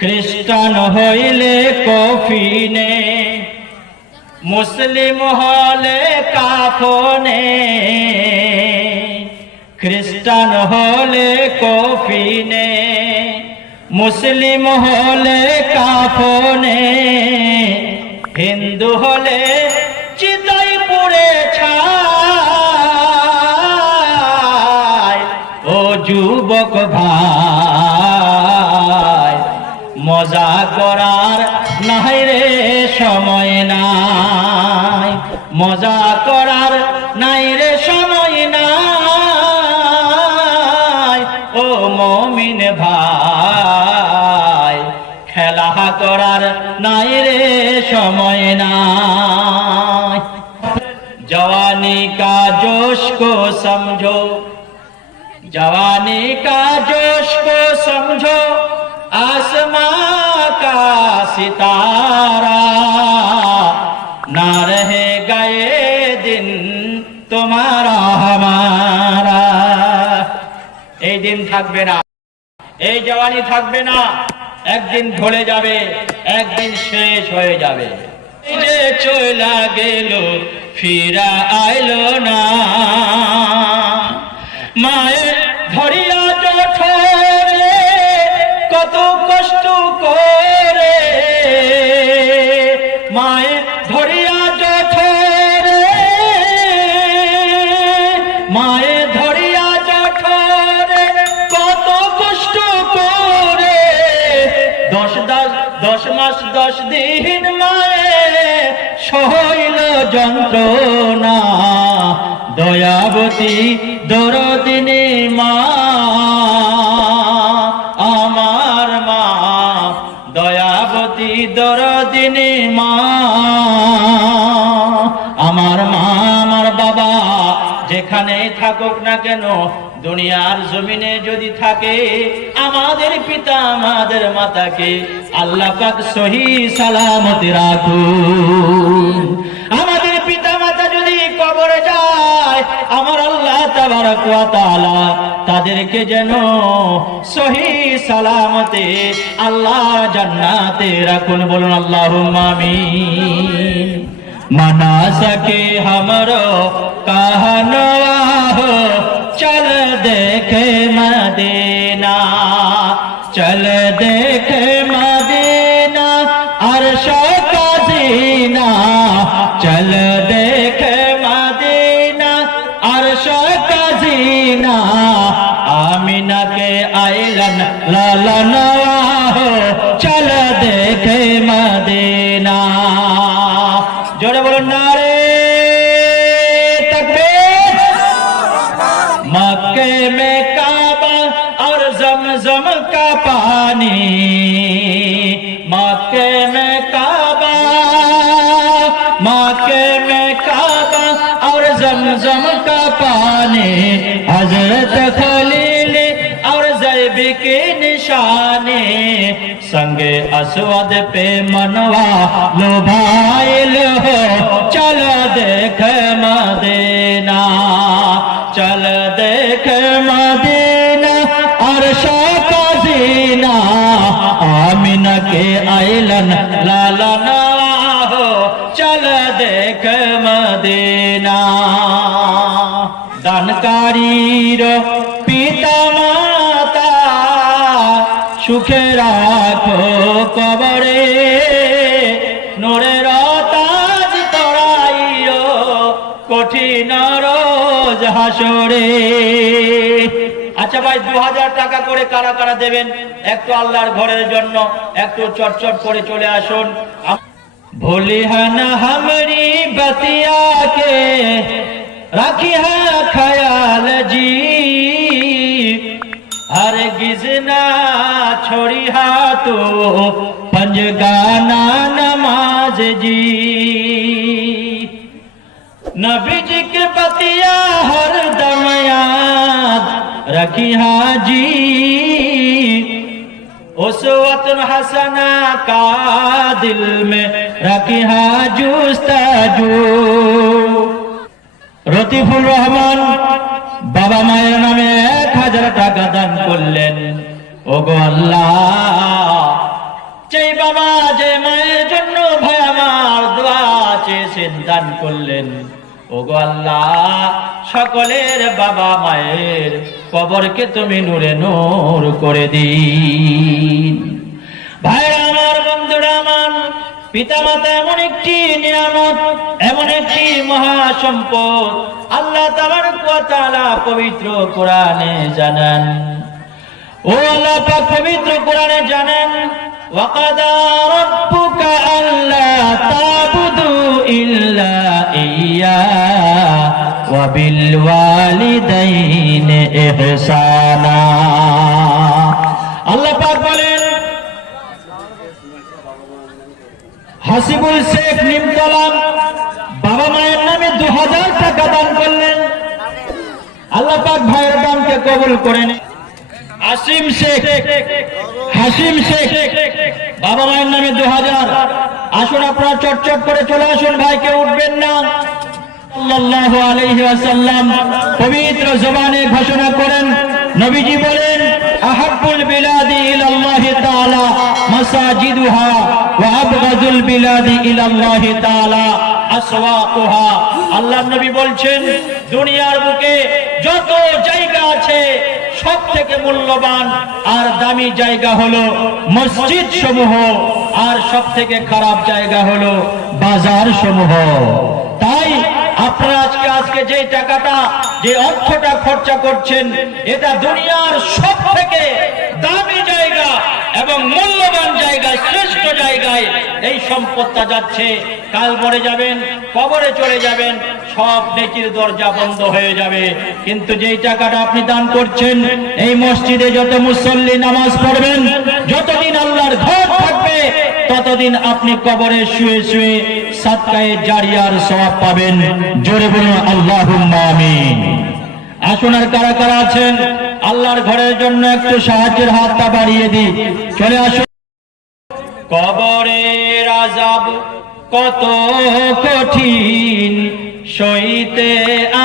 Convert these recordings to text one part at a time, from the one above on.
খ্রিস্টান হইলে কফিনে মুসলিম হলে কাফনে। খ্রিস্টান হলে কফিনে মুসলিম হলে কাফনে। হিন্দু হলে মজা করার নাই রে সময় নাই। মজা করার নাই রে সময় নাই। ও মমিন ভাই, খেলা করার নাই রে সময় নাই। জওয়ানি কা জোশ কো সমঝো, জওয়ানি কা জোশ কো সমঝো। सितारा ना रहे गए दिन तुम्हारा हमारा এই দিন থাকবে না এই জওয়ানি থাকবে না একদিন ঢলে যাবে একদিন শেষ হয়ে যাবে এই যে চলা গেল ফিরা আইলো না মায়ের ধরিয়া যন্ত্রণা, দয়াবতী দরদিনী মা আমার মা দয়াবতী দরদিনী মা আমার মা, আমার বাবা, যেখানে থাকুক না কেন, দুনিয়ার জমিনে যদি থাকে, আমাদের পিতা আমাদের মাতাকে আল্লাহ পাক সহি সালামতে রাখুন। তাদেরকে যেন সহি সালামতে আল্লাহ জান্নাতে রাখুন। বলুন আল্লাহ মামি মানা সকে হামারো কাহানওয়া চল দেখে মদিনা, চল मिलन ललन हो, चल देखे नारे तकबीर मक्के में काबा और जमजम का पानी। मक्के में काबा, मक्के में काबा और जमजम का पानी। हज़रत नबी के निशाने संग असवद पे मनवा लुभाइल हो चलो देख मदेना चल देख मदेना अरशा का जीना आमिन के आइलन लालना हो चल देख मदेना दानकारीर সুখে রাখো কবরে। নোরে রাজ তরাইও কঠিন রোজ হাসরে। আচ্ছা ভাই দু হাজার টাকা করে কারা কারা দেবেন? একটু আল্লাহর ঘরের জন্য একটু চটচট করে চলে আসুন। ভোলিহান হামরি বাতিয়া কে রাখি হ্যাঁ খয়াল জি हर गिजना छोड़ी हा तो पंज गाना नमाज जी नबी जी के बतिया हर दम याद रखी हाजी उस वतन हसना का दिल में रखी जुस्ताजू রতিফুল রহমান বাবা মায়ের নামে এক হাজার টাকা দান করলেন ও আল্লাহ, যে বাবা, যে মায়ের জন্য ভাই আমার দোয়া চেয়েছেন দান করলেন। ও আল্লাহ, সকলের বাবা মায়ের কবরকে তুমি নূরে নূর করে দিন। ভাই আমার, বন্ধুরা আমার পিতা মাতা এমন একটি নিয়ামত, এমন একটি মহাসম্পদ, আল্লাহ তাবার কথা পবিত্র কোরআনে জানান। ও আল্লাহ পাক পবিত্র কোরআনে জানেন, ওয়াকাদা রাব্বুকা আল্লা তাবুদু ইল্লা ইয়্যা ওয়া বিল ইহসানা। আল্লাহ পাক বলেন, হাসিবুল শেখ নিমতলা বাবা মায়ের নামে দু হাজার টাকা দান করলেন। আল্লাহ পাক ভাইয়ের দানকে কবুল করে নেন। আসিম শেখ, হাসিম শেখ, বাবা মায়ের নামে দু হাজার আসুন আপনারা চটচট করে চলে আসুন ভাই উঠবেন না। পবিত্র জবানে ঘোষণা করেন, নবীজি বলেন আল্লাহর নবী বলছেন, দুনিয়ার বুকে যত সব থেকে মূল্যবান আর দামি জায়গা হলো মসজিদ সমূহ। আর সব থেকে খারাপ জায়গা হলো বাজার সমূহ। তাই আপনারা আজকে আজকে যে টাকাটা, যে অর্থটা খরচা করছেন, এটা দুনিয়ার সব থেকে দামি জায়গা এবং মূল্যবান জায়গা, শ্রেষ্ঠ জায়গায় এই সম্পদটা যাচ্ছে। কাল মরে যাবেন, কবরে চলে যাবেন সব নেকির দরজা বন্ধ হয়ে যাবে। কিন্তু যেই টাকাটা আপনি দান করছেন, এই মসজিদে যত মুসল্লি নামাজ পড়বেন, যতদিন আল্লাহর ঘর থাকবে, ততদিন আপনি কবরে শুয়ে শুয়ে সাতকায়ে জারিয়ার সওয়াব পাবেন। জোরে বলুন আমিন। আসুন আর কারা কারা আছেন, আল্লাহর ঘরের জন্য একটু সাহায্যের হাতটা বাড়িয়ে দিই। চলে আসুন। কবরের আজাব কত কঠিন সইতে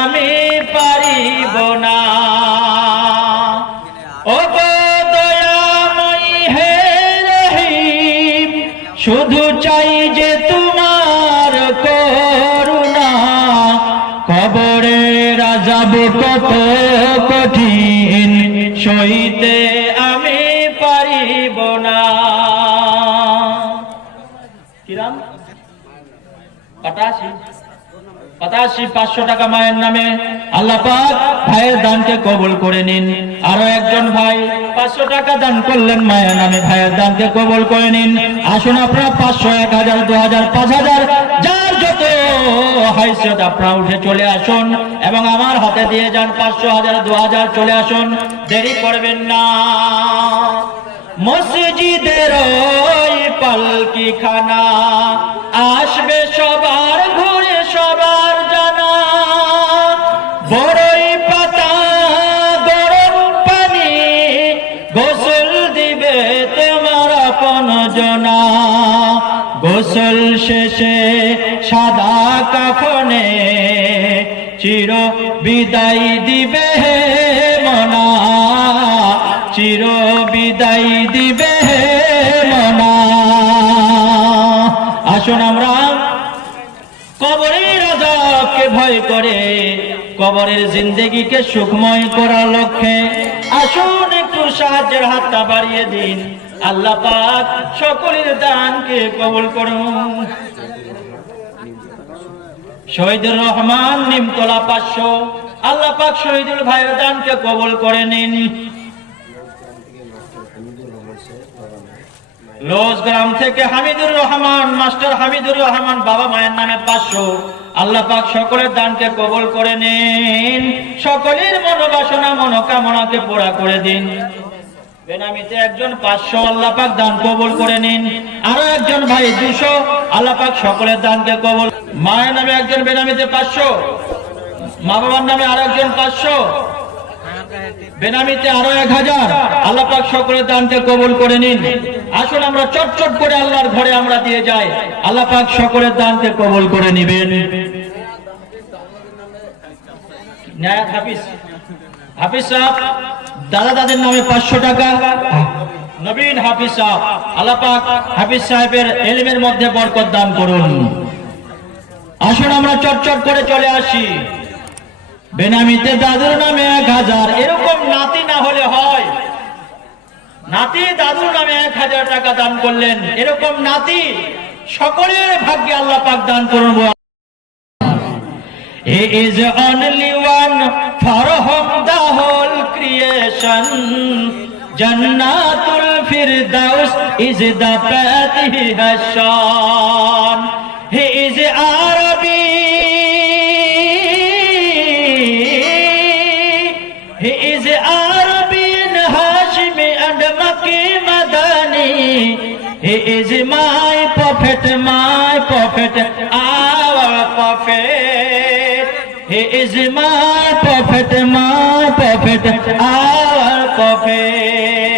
আমি পারিব না। ও দয়াময়ী হে রহিম, শুধু চাই যে তোমার করুণা। কবরের আজাব কত কঠিন, সইতে পটাশি পাঁচশো টাকা মায়ের নামে। আল্লাহ ভাইয়ের দানকে কবুল করে নিন। আরও একজন ভাই পাঁচশো টাকা দান করলেন মায়ের নামে, ভাইয়ের দানকে কবুল করে নিন। আসুন আপনারা পাঁচশো, এক হাজার, দু হাজার, পাঁচ হাজার, যার যত হাইসিয়ত আপনারা উঠে চলে আসুন এবং আমার হাতে দিয়ে যান পাঁচশো, হাজার, দু হাজার, চলে আসুন। দেরি করবেন না। মসজিদের পালকি খানা আসবে সবার গোসল শেষে সাদা কাফনে চির বিদায় দিবে মনা, চির বিদায় দিবে মনা। আসুন আমরা কবরের আজাবকে ভয় করে, কবরের জিন্দগিকে সুখময় করার লক্ষ্যে আসুন সাহায্যের হাতটা বাড়িয়ে দিন। আল্লাহ পাক সকলের দানকে কবুল করুন। শহীদুর রহমান নিমতলা পাঁচশো। আল্লাহ পাক শহীদুল ভাইয়ের দানকে কবুল করে নিন। লোজ গ্রাম থেকে হামিদুর রহমান, মাস্টার হামিদুর রহমান বাবা মায়ের নামে পাঁচশো। আল্লাহ পাক সকলের দানকে কবল করে নিন। সকলের মনোবাসনা, মনোকামনাকে পোড়া করে দিন। বেনামিতে একজন পাঁচশো আল্লাহ পাক দান কবল করে নিন। আরও একজন ভাই দুশো আল্লাহ পাক সকলের দানকে কবল মায়ের নামে একজন বেনামিতে পাঁচশো। মা বাবার নামে আরও একজন পাঁচশো। বেনামিতে আরও এক হাজার। আল্লাহ পাক সকলের দানকে কবুল করে নিন। আসুন আমরা চটচট করে আল্লাহর ঘরে আমরা দিয়ে যাই। আল্লাহ পাক সকলের দানকে কবুল করে নিবেন। ন্যায় হাফিজ। হাফিজ দাদা দাদের নামে পাঁচশো টাকা। নবীন হাফিজ হাফিজ সাহেবের এলিমের মধ্যে বরকত দান করুন। আসুন আমরা চটচট করে চলে আসি। বেনামিতে দাদুর নামে এক হাজার এরকম নাতি না হলে হয় নাতি দাদুর নামে এক হাজার টাকা দান করলেন এরকম নাতি সকলের ভাগ্যে আল্লাহ পাক দান করুন He is only one for whom the whole creation Jannatul Firdaus is the path he has shown He is Arabi my prophet, my prophet, our prophet He is my prophet, my prophet, our prophet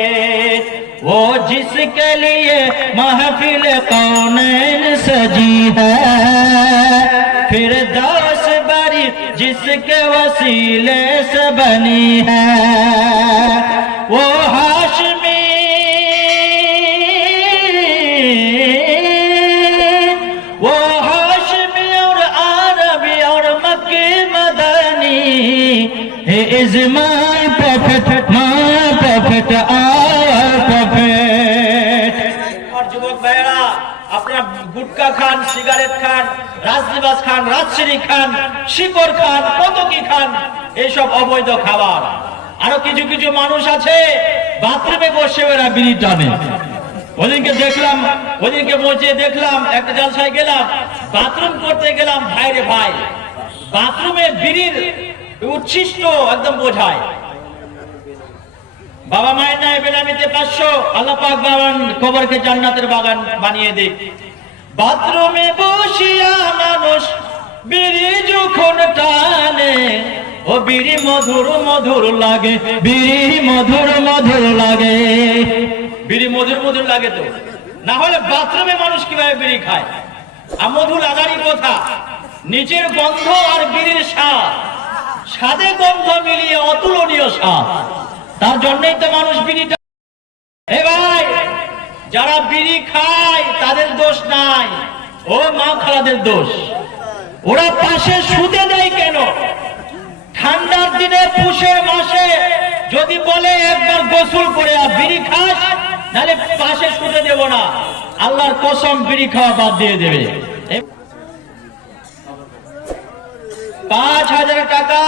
वो जिसके लिए महफिल कौनैन सजी है फिर दस बरी जिसके वसीले से बनी है वो Hashmi He is my prophet, my prophet, our prophet. আর যুবক ভাইয়েরা আপনারা গুটকা খান সিগারেট খান রাজনিবাস খান রাজশ্রী খান শিকড় খান কতকি খান এইসব অবৈধ খাবার। আরও কিছু কিছু মানুষ আছে বাথরুমে বসে ওরা বিড়ি টানে। ওদিনকে দেখলাম ওদিনকে মজে দেখলাম একটা জলসায় গেলাম বাথরুম করতে গেলাম ভাইরে ভাই। বাথরুমে বিড়ির উচ্ছিষ্ট একদম বোঝায়। বাবা মায়ের নাই বেনামিতে পাঁচশো, আল্লাহ পাক বাবান কবরকে জান্নাতের বাগান বানিয়ে দিক। বাথরুমে বসিয়া মানুষ বিড়ি যখন টানে, ও বিড়ি মধুর মধুর লাগে, বিড়ি মধুর মধুর লাগে। বিড়ি মধুর মধুর লাগে তো। না হলে বাথরুমে মানুষ কীভাবে বিড়ি খায়? আর মধু লাগারই কথা নিচের গন্ধ আর বিড়ির স্বাদ। স্বাদে গন্ধ মিলিয়ে অতুলনীয় স্বাদ। তার জন্যই তো মানুষ বিড়িটা এ ভাই, যারা বিড়ি খায়, তাদের দোষ নাই। ও মা খালাদের দোষ। ওরা পাশে শুতে দেয় কেন? ঠান্ডার দিনে পুষের মাসে যদি বলে একবার গোসল করে আর বিড়ি খাস, তাহলে পাশে শুতে দেব না। আল্লাহর কসম, বিড়ি খাওয়া বাদ দিয়ে দেবে। পাঁচ হাজার টাকা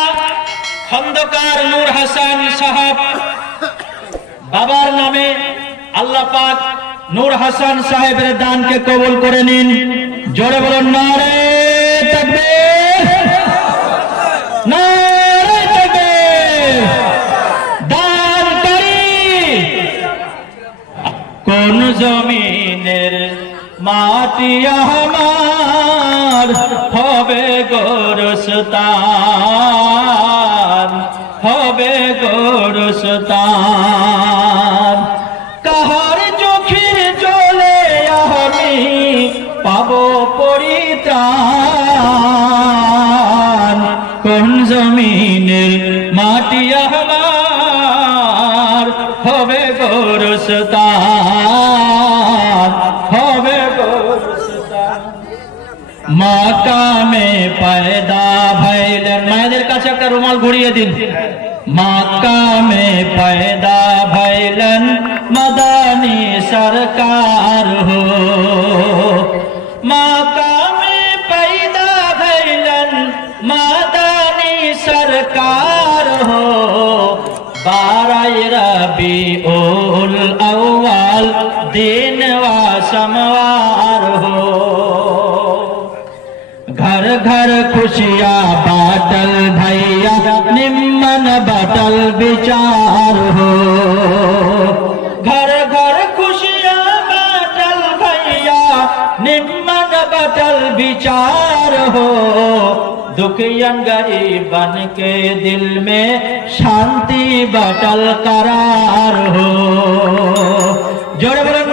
খন্দকার নূর হাসান সাহাব। বাবার নামে আল্লাহ পাক নূর হাসান সাহেবের দানকে কবুল করে নিন। জোরে বলুন, নারে দানকারী। কোন জমিনের মাটি আমার হবে গোরস্তান একটা রুমাল ঘুরিয়ে দিন মাকামে পয়দা ভাইলেন মদানি সরকার হো মাকামে পয়দা ভাইলেন মদানি সরকার হো বারাই রবি উল अव्वल दिन वा समवार हो घर घर खुशियाँ बाटल भैया निम्मन बटल विचार हो घर घर खुशियाँ बाटल भैया निम्मन बटल विचार हो दुखियन गरीबन के दिल में शांति बटल करार हो जोर बोलो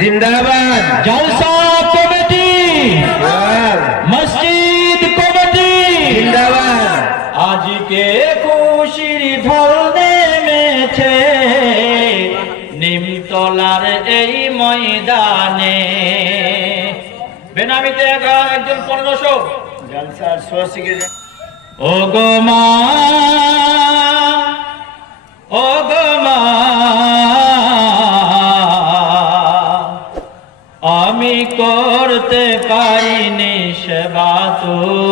জিন্দাবাদ। জলসা কমিটি। মসজিদ কমিটি। জিন্দাবাদ। আজকে খুশির ঢল নেমেছে। নিমতলার এই ময়দানে। বেনামিতে একজন পনেরোশো জলসার সোয়া শিখে ও গো করতে পারিনি সেবা তোর